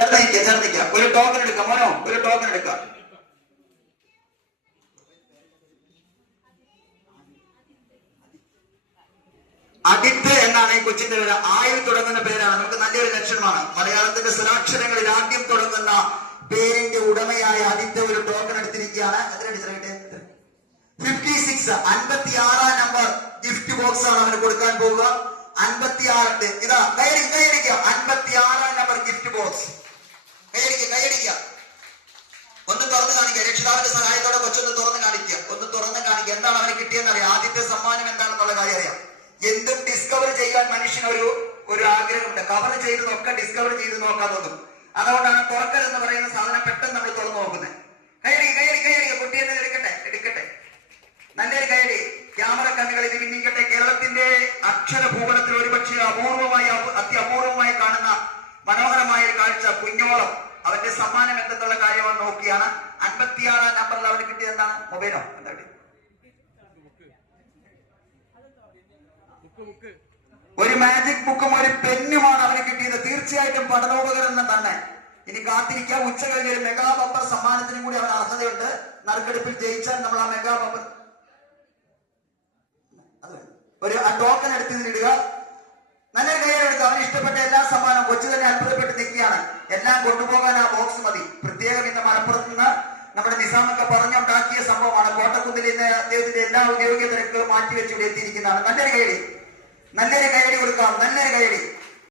ചേർന്നിക്ക. ഒരു ടോക്കൺ എടുക്കാം മോനോ, ഒരു ടോക്കൺ എടുക്കാം. അദിത്ത് എന്നാണ് ഈ കൊച്ചിന്റെ പേര്. ആയിൽ തുടങ്ങുന്ന പേരാണ്. നമുക്ക് നല്ലൊരു ലക്ഷണമാണ്. മലയാളത്തിന്റെ സ്വരാക്ഷരങ്ങളിൽ ആദ്യം തുടങ്ങുന്ന പേരിന്റെ ഉടമയായ ആദിത്യ ഒരു ടോക്കൺ എടുത്തിരിക്കുകയാണ്. 56 56 നമ്പർ ഗിഫ്റ്റ് ബോക്സ് ആണ് അവന് കൊടുക്കാൻ പോവുക. 56 ഇതാ കൈയടിക്കുക. 56 നമ്പർ ഗിഫ്റ്റ് ബോക്സ്. കൈയടിക്കുക. ഒന്ന് തുറന്ന് കാണിക്കുക. രക്ഷിതാവിന്റെ സഹായത്തോടെ കൊച്ചൊന്ന് തുറന്ന് കാണിക്കുക. ഒന്ന് തുറന്ന് കാണിക്കുക. എന്താണ് അവന് കിട്ടിയെന്ന് അറിയാം. ആദ്യത്തെ സമ്മാനം എന്താണെന്നുള്ള കാര്യം അറിയാം. എന്തും ഡിസ്കവർ ചെയ്യാൻ മനുഷ്യന് ഒരു ആഗ്രഹമുണ്ട്. കവർ ചെയ്തതൊക്കെ ഡിസ്കവർ ചെയ്ത് നോക്കാൻ തോന്നും. അതുകൊണ്ടാണ് തുറക്കൽ എന്ന് പറയുന്ന സാധനം പെട്ടെന്ന് നമ്മൾ തുറന്നു നോക്കുന്നത്. കൈയടി. കുട്ടിയെ എടുക്കട്ടെ. നല്ലൊരു കൈയടി. ക്യാമറ കണ്ണുകൾ ഇത് പിന്നിക്കട്ടെ. കേരളത്തിന്റെ അക്ഷര ഭൂപടത്തിൽ ഒരുപക്ഷെ അത്യപൂർവമായി കാണുന്ന മനോഹരമായ ഒരു കാഴ്ച. കുഞ്ഞോളം അവന്റെ സമ്മാനം എന്തെന്നുള്ള കാര്യമാണ് നോക്കിയാണ്. 56 നമ്പറിൽ അവന് കിട്ടിയത് എന്താണ്? മൊബൈലോ എന്താ? ഒരു മാജിക് ബുക്കും ഒരു പെന്നുമാണ് അവന് കിട്ടിയത്. തീർച്ചയായിട്ടും പഠനോപകരണം തന്നെ. ഇനി കാത്തിരിക്കാം. ഉച്ച കഴിഞ്ഞ ഒരു മെഗാ ബമ്പർ സമ്മാനത്തിനും കൂടി അവൻ അർഹതയുണ്ട്. നറുക്കെടുപ്പിൽ ജയിച്ചാൽ നമ്മൾ ആ മെഗാ ബമ്പർ ഒരു ടോക്കൺ എടുത്തിടുക. നല്ലൊരു കയ്യിലെടുക്കുക. അവന് ഇഷ്ടപ്പെട്ട എല്ലാ സമ്മാനവും കൊച്ചു തന്നെ അത്ഭുതപ്പെട്ട് നിൽക്കുകയാണ്. എല്ലാം കൊണ്ടുപോകാൻ ആ ബോക്സ് മതി. പ്രത്യേകം ഇന്ന് മലപ്പുറത്ത് നിന്ന് നമ്മുടെ നിസാമൊക്കെ പറഞ്ഞുണ്ടാക്കിയ സംഭവമാണ്. കോട്ടക്കുന്നിൽ ഇന്ന് അദ്ദേഹത്തിന്റെ എല്ലാ ഔദ്യോഗിക തിരക്കുകളും മാറ്റിവെച്ച് ഇവിടെ എത്തിയിരിക്കുന്നതാണ്. നല്ലൊരു കൈയടി കൊടുക്കാം. നല്ലൊരു കൈയടി.